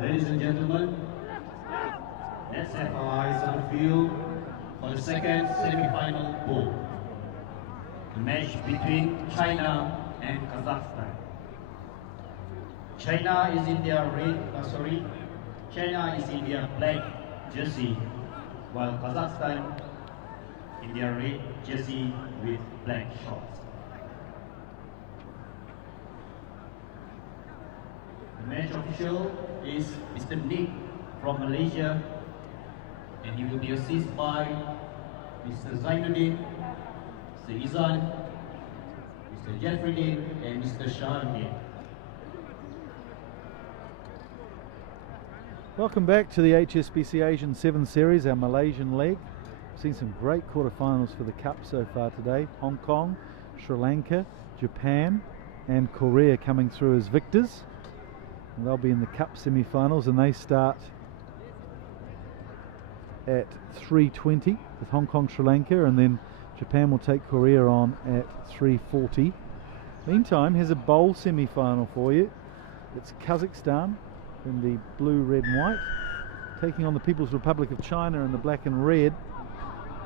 Ladies and gentlemen, let's have our eyes on the field for the second semi-final pool. The match between China and Kazakhstan. China is in their black jersey, while Kazakhstan in their red jersey with black shorts. The match official is Mr. Nick from Malaysia, and he will be assisted by Mr. Zainuddin, Mr. Izan, Mr. Jeffrey and Mr. Shahan. Welcome back to the HSBC Asian 7 Series, our Malaysian leg. We've seen some great quarterfinals for the Cup so far today. Hong Kong, Sri Lanka, Japan and Korea coming through as victors. And they'll be in the Cup semi-finals, and they start at 3:20 with Hong Kong, Sri Lanka, and then Japan will take Korea on at 3:40. Meantime, here's a bowl semi-final for you. It's Kazakhstan in the blue, red and white, taking on the People's Republic of China in the black and red.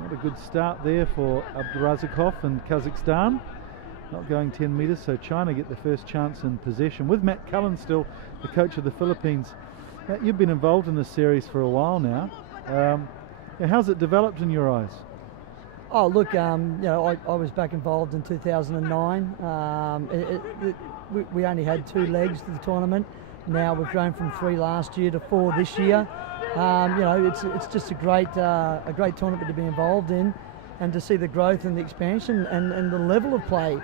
Not a good start there for Abdurazakov and Kazakhstan. Not going 10 metres, so China get the first chance in possession with Matt Cullen still the coach of the Philippines. Matt, you've been involved in this series for a while now. How's it developed in your eyes? Oh, look, I was back involved in 2009. We only had 2 legs to the tournament. Now we've grown from 3 last year to 4 this year. It's just a great tournament to be involved in, and to see the growth and the expansion and the level of play.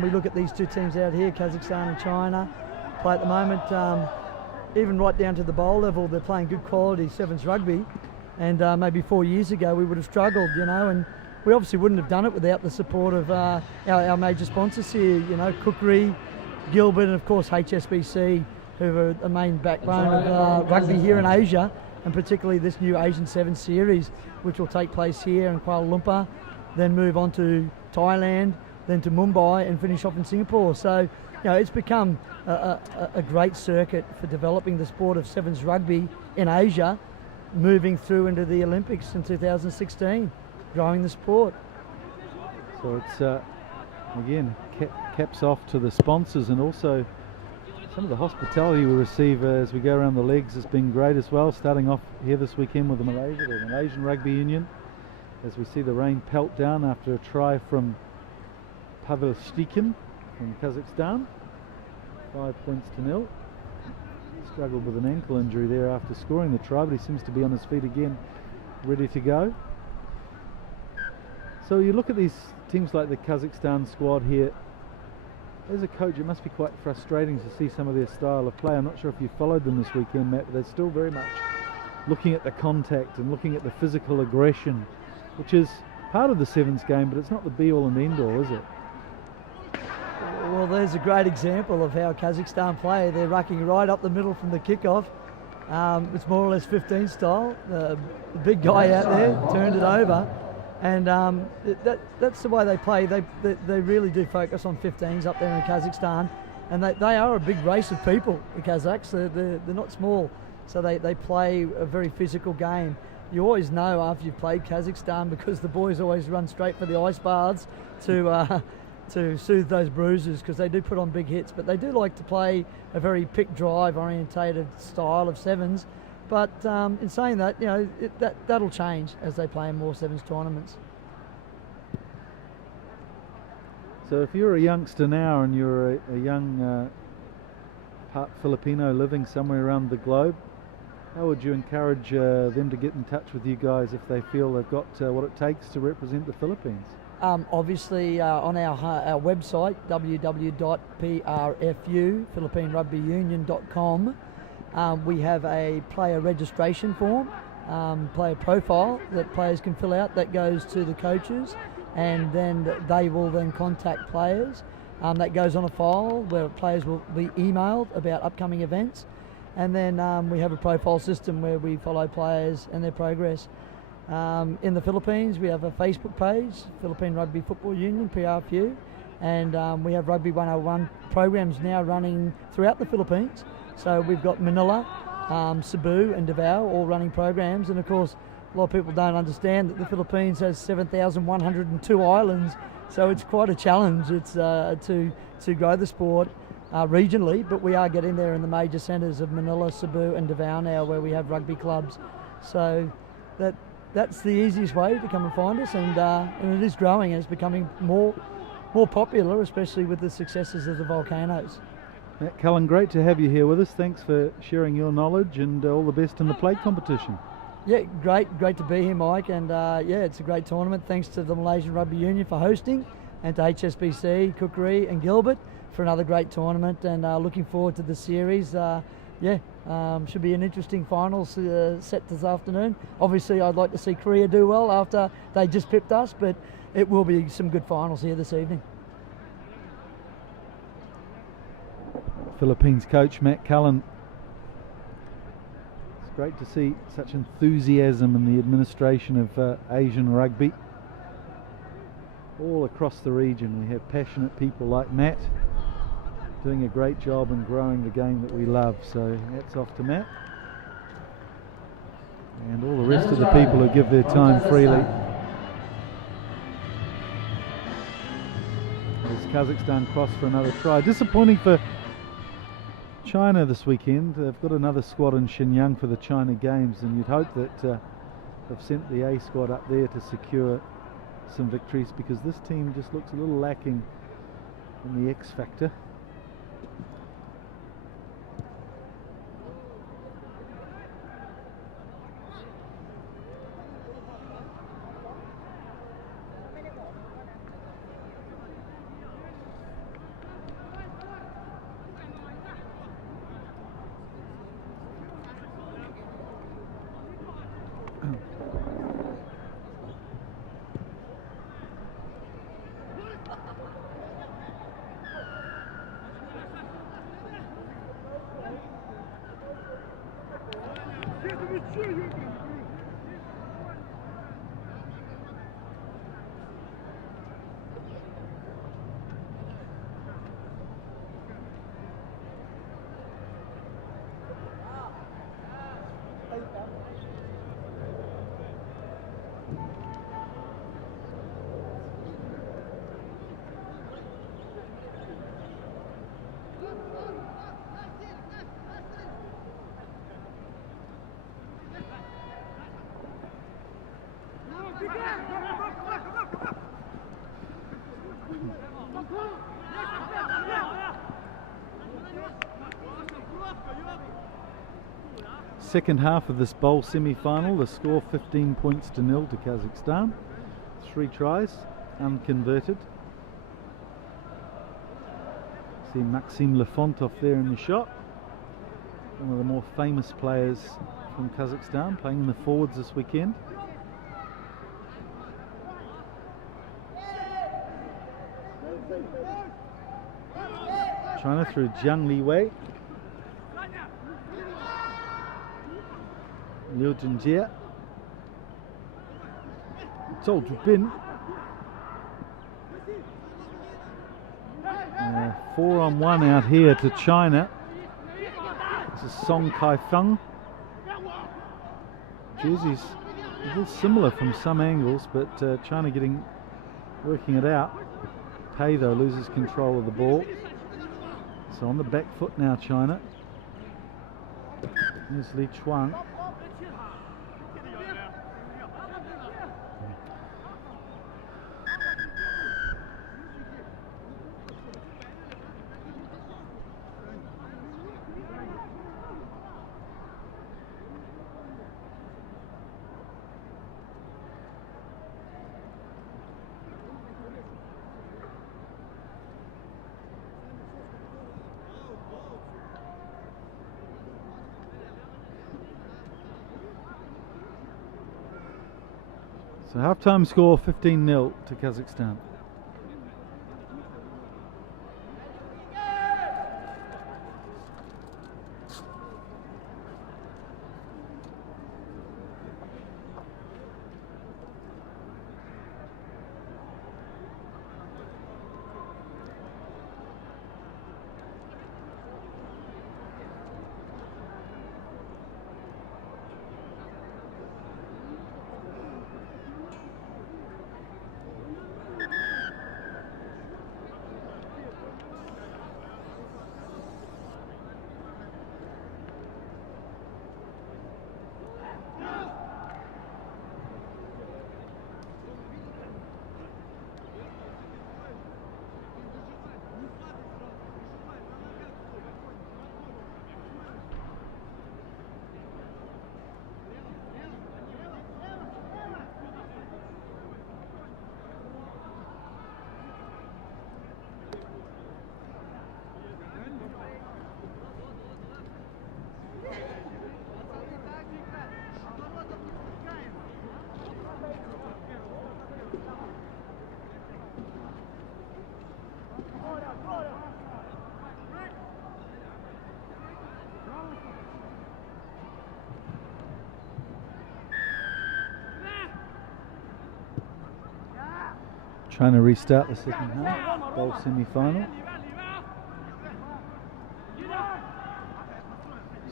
We look at these 2 teams out here, Kazakhstan and China, play at the moment, even right down to the bowl level. They're playing good quality sevens rugby, and maybe 4 years ago we would have struggled, and we obviously wouldn't have done it without the support of our major sponsors here, Cookery, Gilbert, and of course HSBC, who are the main backbone of rugby here in Asia, and particularly this new Asian 7 Series, which will take place here in Kuala Lumpur, then move on to Thailand, then to Mumbai, and finish off in Singapore. So, it's become a great circuit for developing the sport of sevens rugby in Asia, moving through into the Olympics in 2016, growing the sport. So it's, again, caps off to the sponsors, and also some of the hospitality we receive as we go around the legs has been great as well. Starting off here this weekend with the Malaysian Rugby Union, as we see the rain pelt down after a try from Pavel Stikin from Kazakhstan. 5-0. Struggled with an ankle injury there after scoring the try, but he seems to be on his feet again, ready to go. So you look at these teams like the Kazakhstan squad here. As a coach, it must be quite frustrating to see some of their style of play. I'm not sure if you followed them this weekend, Matt, but they're still very much looking at the contact and looking at the physical aggression, which is part of the sevens game, but it's not the be-all and end-all, is it? Well, there's a great example of how Kazakhstan play. They're rucking right up the middle from the kickoff. It's more or less 15 style. The big guy out there turned it over. And that's the way they play. They really do focus on 15s up there in Kazakhstan, and they are a big race of people, the Kazakhs. They're not small, so they play a very physical game. You always know after you've played Kazakhstan, because the boys always run straight for the ice baths to soothe those bruises, because they do put on big hits, but they do like to play a very pick drive orientated style of sevens. But in saying that, that'll change as they play in more sevens tournaments. So if you're a youngster now and you're a young part Filipino living somewhere around the globe, how would you encourage them to get in touch with you guys if they feel they've got what it takes to represent the Philippines? Obviously on our website, www.prfu, PhilippineRugbyUnion.com, we have a player registration form, player profile that players can fill out, that goes to the coaches, and then they will then contact players. That goes on a file where players will be emailed about upcoming events, and then we have a profile system where we follow players and their progress. In the Philippines, we have a Facebook page, Philippine Rugby Football Union, PRFU, and we have Rugby 101 programs now running throughout the Philippines. So we've got Manila, Cebu and Davao, all running programs. And of course, a lot of people don't understand that the Philippines has 7,102 islands, so it's quite a challenge. It's to grow the sport regionally, but we are getting there in the major centres of Manila, Cebu and Davao now, where we have rugby clubs. So that's the easiest way to come and find us, and it is growing and it's becoming more popular, especially with the successes of the volcanoes. Matt Cullen, great to have you here with us. Thanks for sharing your knowledge, and all the best in the plate competition. Yeah, great to be here, Mike, and it's a great tournament. Thanks to the Malaysian Rugby Union for hosting, and to HSBC, Kookery and Gilbert for another great tournament, and looking forward to the series. Should be an interesting finals set this afternoon. Obviously, I'd like to see Korea do well after they just pipped us, but it will be some good finals here this evening. Philippines coach Matt Cullen. It's great to see such enthusiasm in the administration of Asian rugby. All across the region we have passionate people like Matt doing a great job in growing the game that we love. So hats off to Matt and all the rest of the people who give their time freely. As Kazakhstan cross for another try. Disappointing for China this weekend. They've got another squad in Shenyang for the China Games, and you'd hope that they've sent the A squad up there to secure some victories, because this team just looks a little lacking in the X factor. Second half of this bowl semi-final, the score 15 points to 0 to Kazakhstan. 3 tries, unconverted. See Maxime Lefontov there in the shot. One of the more famous players from Kazakhstan, playing in the forwards this weekend. China through Jiang Liwei. Liu Jinjie. Zhou Zhubin. 4-on-1 out here to China. This is Song Kai-feng. Jerseys a little similar from some angles, but China working it out. Pei though loses control of the ball. So on the back foot now, China. Here's Li Chuang. So half-time score 15-0 to Kazakhstan. trying to restart the second half. Bowl semi-final.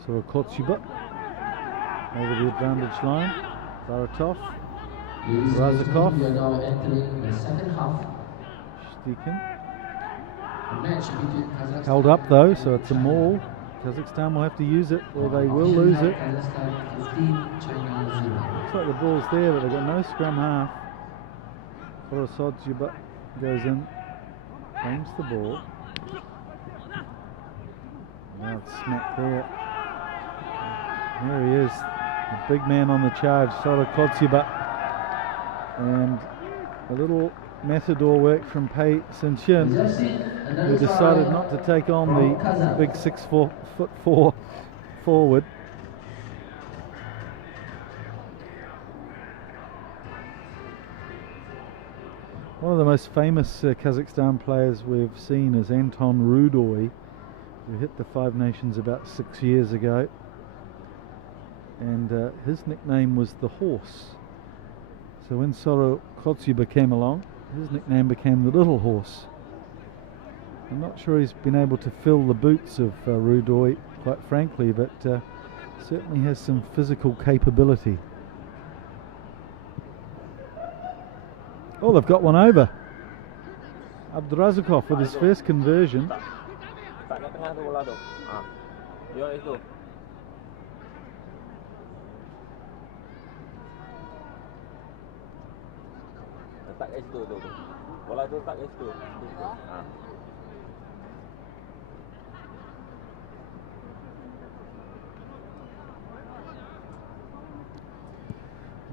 So Kotsuba over the advantage line. Baratov. Razakov. We are now entering the second half. Stikin. A match between Kazakhstan Held up though, so it's a maul. Kazakhstan will have to use it or they will lose it. Kazakhstan 15, China 0. Looks like the ball's there, but they've got no scrum half. Kotsuba goes in, claims the ball. Now it's smacked there. There he is, the big man on the charge, Kotsuba. And a little matador work from Pei Sinchin, who decided not to take on the big 6'4" forward. One of the most famous Kazakhstan players we've seen is Anton Rudoy, who hit the Five Nations about 6 years ago, and his nickname was the Horse. So when Soro Kotsuba came along, his nickname became the Little Horse. I'm not sure he's been able to fill the boots of Rudoy, quite frankly, but certainly has some physical capability. Oh, they've got one over. Abdurazakov with his first conversion.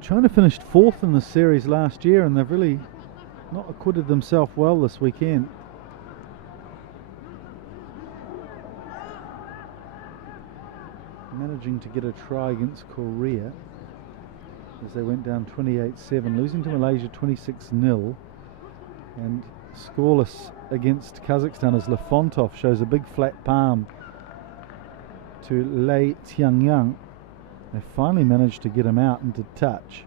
China finished fourth in the series last year, and they've really not acquitted themselves well this weekend. Managing to get a try against Korea as they went down 28-7, losing to Malaysia 26-0, and scoreless against Kazakhstan as Lefontov shows a big flat palm to Lei Tiangyang. They finally managed to get him out into touch.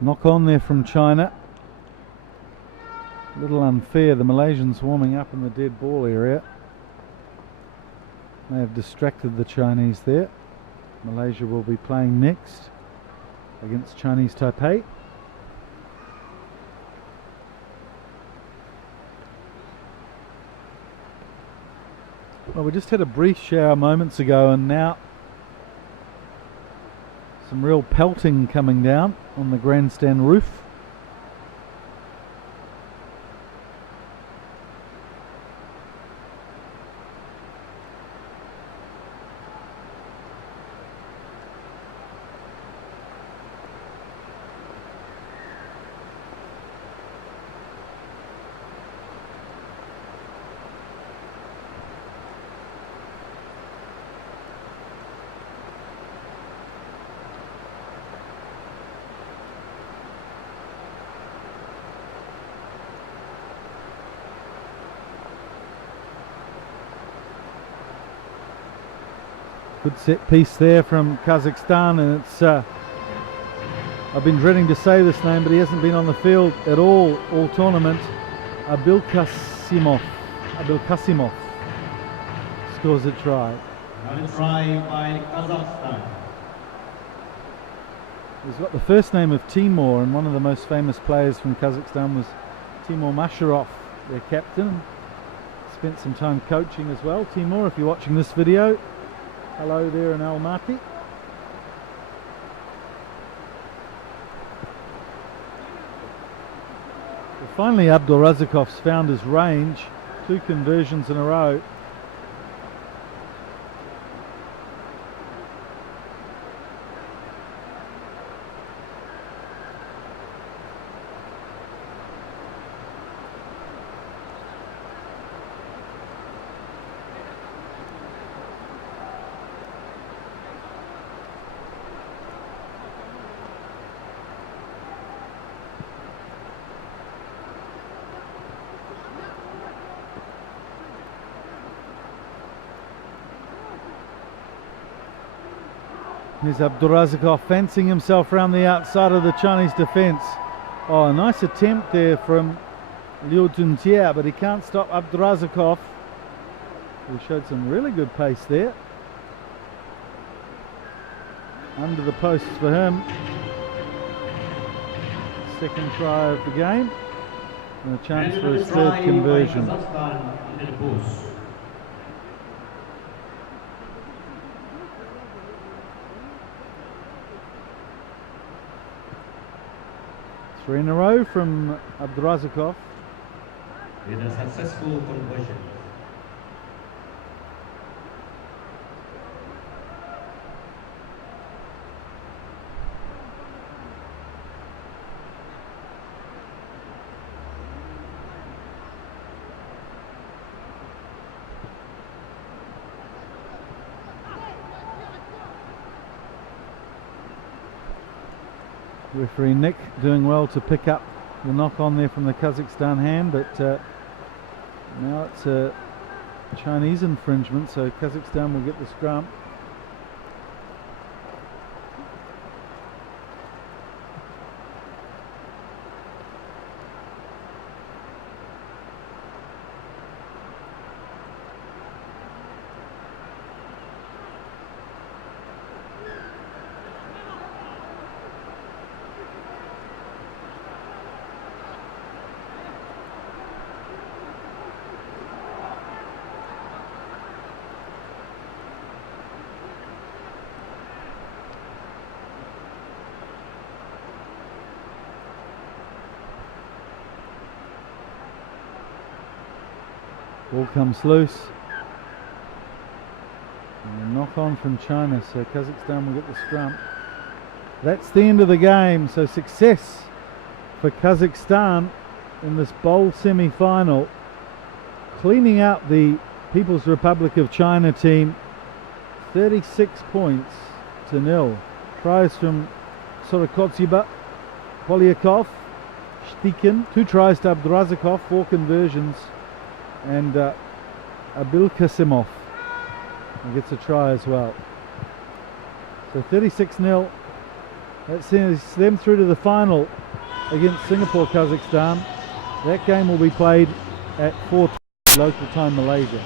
Knock on there from China. A little unfair, the Malaysians warming up in the dead ball area. They have distracted the Chinese there. Malaysia will be playing next against Chinese Taipei. Well, we just had a brief shower moments ago, and now some real pelting coming down on the grandstand roof. Good set piece there from Kazakhstan, and it's I've been dreading to say this name, but he hasn't been on the field at all tournament. Abdulkasimov scores a try. Another try by Kazakhstan. He's got the first name of Timur, and one of the most famous players from Kazakhstan was Timur Masharov, their captain. Spent some time coaching as well. Timur, if you're watching this video, hello there in Almaty. Finally, Abdurazakov's found his range. 2 conversions in a row. Here's Abdurazakov fencing himself around the outside of the Chinese defence. Oh, a nice attempt there from Liu Junjie, but he can't stop Abdurazakov, who showed some really good pace there. Under the posts for him. Second try of the game, and a chance for his third conversion. Kazakhstan into the post. 3 in a row from Abdurazakov. With a successful conversion. Referee Nick doing well to pick up the knock on there from the Kazakhstan hand, but now it's a Chinese infringement, so Kazakhstan will get the scrum. Ball comes loose. And a knock on from China, so Kazakhstan will get the scrum. That's the end of the game, so success for Kazakhstan in this bowl semi-final, cleaning out the People's Republic of China team 36 points to 0. Tries from Sorokotsiba, Polyakov, Shtikin, 2 tries to Abdurazakov, 4 conversions, and Abil Kasimov gets a try as well. So 36-0. That sends them through to the final against Singapore, Kazakhstan. That game will be played at 4 local time Malaysia.